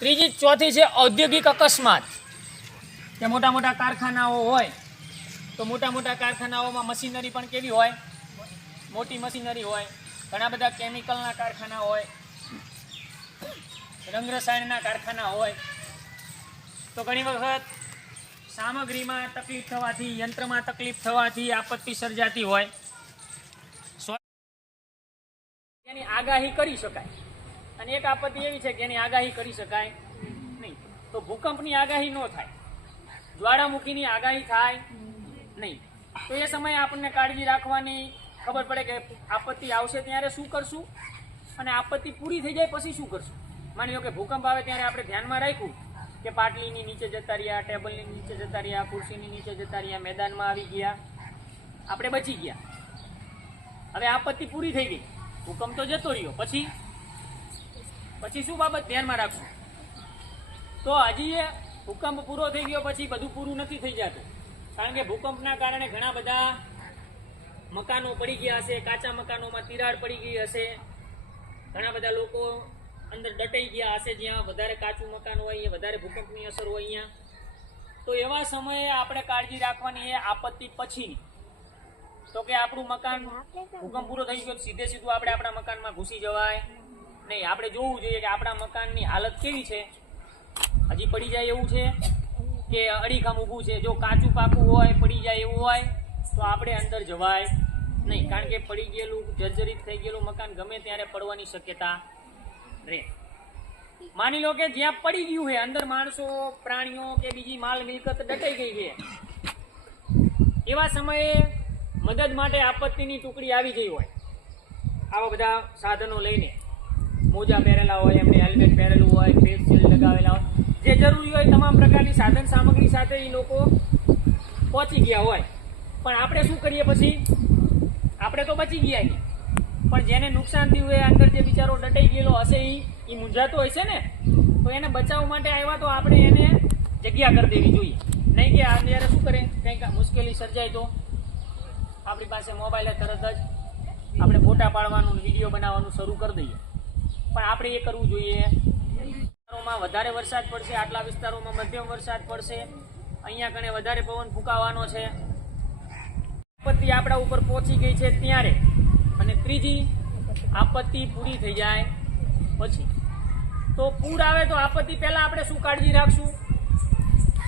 ત્રીજી ચોથી છે ઔદ્યોગિક અકસ્માત કે મોટા મોટા કારખાનાઓ હોય તો મોટા મોટા કારખાનાઓમાં મશીનરી પણ કેવી હોય, મોટી મશીનરી હોય, ઘણા બધા કેમિકલના કારખાના હોય, રંગ રસાયણના કારખાના હોય, તો ઘણી વખત સામગ્રીમાં તકલીફ થવાથી, યંત્રમાં તકલીફ થવાથી આપત્તિ સર્જાતી હોય. એની આગાહી કરી શકાય અને એક આપત્તિ એવી છે કે એની આગાહી કરી શકાય નહીં. તો ભૂકંપની આગાહી ન થાય, જ્વાળામુખીની આગાહી થાય નહીં. તો એ સમયે આપણને કાળજી રાખવાની, ખબર પડે કે આપત્તિ આવશે ત્યારે શું કરશું અને આપત્તિ પૂરી થઈ જાય પછી શું કરશું. માની લો કે ભૂકંપ આવે ત્યારે આપણે ધ્યાનમાં રાખ્યું કે પાટલીની નીચે જતા રહ્યા, ટેબલની નીચે જતા રહ્યા, ખુરશીની નીચે જતા રહ્યા, મેદાનમાં આવી ગયા, આપણે બચી ગયા. હવે આપત્તિ પૂરી થઈ ગઈ, ભૂકંપ તો જતો રહ્યો, પછી શું બાબત ધ્યાનમાં રાખવું? તો હજી એ ભૂકંપ પૂરો થઈ ગયો પછી બધું પૂરું નથી થઈ જતું, કારણ કે ભૂકંપના કારણે ઘણા બધા મકાનો પડી ગયા હશે, કાચા મકાનોમાં તિરાડ પડી ગઈ હશે, ઘણા બધા લોકો અંદર દટાઈ ગયા હશે, જ્યાં વધારે કાચું મકાન હોય, એ વધારે ભૂકંપની અસર હોય અહીંયા. તો એવા સમયે આપણે કાળજી રાખવાની એ આપત્તિ પછીની. તો કે આપણું મકાન ભૂકંપ પૂરો થઈ ગયો સીધે સીધું આપણે આપણા મકાનમાં ઘૂસી જવાય નહીં. આપણે જોવું જોઈએ કે આપણા મકાનની હાલત કેવી છે, હજી પડી જાય એવું છે કે અડીખમ ઊભું છે. જો કાચું પાકું હોય, પડી જાય એવું હોય તો આપણે અંદર જવાય નહીં, કારણ કે પડી ગયેલું, જર્જરિત થઈ ગયેલું મકાન ગમે ત્યારે પડવાની શક્યતા રહે. માની લો કે જ્યાં પડી ગયું છે અંદર માણસો, પ્રાણીઓ કે બીજી માલ મિલકત દટાઈ ગઈ છે, એવા સમયે મદદ માટે આપત્તિની ટુકડી આવી ગઈ હોય, આવા બધા સાધનો લઈને, મોજા પહેરેલા હોય, એમને હેલ્મેટ પહેરેલું હોય, ફેસ શીલ્ડ લગાવેલા હોય, જે જરૂરી હોય તમામ પ્રકારની સાધન સામગ્રી સાથે એ લોકો પહોંચી ગયા હોય. પણ આપણે શું કરીએ પછી? આપણે તો બચી ગયા નહીં, પણ જેને નુકસાન થયું હોય, અંદર જે બિચારો દટાઈ ગયેલો હશે એ મૂંઝાતો હશે ને, તો એને બચાવવા માટે આવ્યા તો આપણે એને જગ્યા કરી દેવી જોઈએ. નહીં કે અત્યારે શું કરે, કંઈક મુશ્કેલી સર્જાય તો આપણી પાસે મોબાઈલ તરત જ આપણે ફોટા પાડવાનું, વિડીયો બનાવવાનું શરૂ કરી દઈએ. પણ આપણે એ કરવું જોઈએ. વિસ્તારોમાં વધારે વરસાદ પડશે, આટલા વિસ્તારોમાં મધ્યમ વરસાદ પડશે, અહીંયા કણે વધારે પવન ફૂંકાવાનો છે, આપત્તિ આપણા ઉપર પહોંચી ગઈ છે ત્યારે. અને ત્રીજી, આપત્તિ પૂરી થઈ જાય પછી. તો પૂર આવે તો આપત્તિ પહેલા આપણે શું કાળજી રાખશું?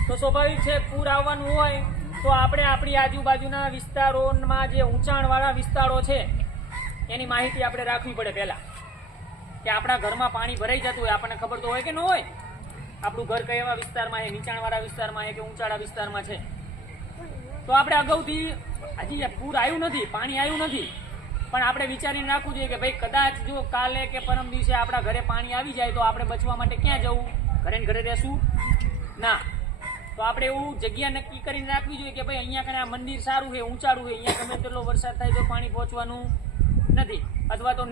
તો સ્વાભાવિક છે, પૂર આવવાનું હોય તો આપણે આપણી આજુબાજુના વિસ્તારોમાં જે ઊંચાણવાળા વિસ્તારો છે એની માહિતી આપણે રાખવી પડે પહેલાં, કે આપણા ઘરમાં પાણી ભરાઈ જતું હોય, આપણને ખબર તો હોય કે ન હોય આપણું ઘર કયા વિસ્તારમાં છે, નીચાણવાળા વિસ્તારમાં છે કે ઊંચાળા વિસ્તારમાં છે. તો આપણે અગાઉથી, હજી પૂર આવ્યું નથી, પાણી આવ્યું નથી, પણ આપણે વિચારીને રાખવું જોઈએ કે ભાઈ કદાચ જો કાલે કે પરમ દિવસે આપણા ઘરે પાણી આવી જાય તો આપણે બચવા માટે ક્યાં જવું? ઘરે ને ઘરે રહેશું ના. તો આપણે એવું જગ્યા નક્કી કરીને રાખવી જોઈએ કે ભાઈ અહીંયા કને આ મંદિર સારું છે, ઊંચાડું છે, અહીંયા ગમે તેટલો વરસાદ થાય તો પાણી પહોંચવાનું નથી, અથવા તો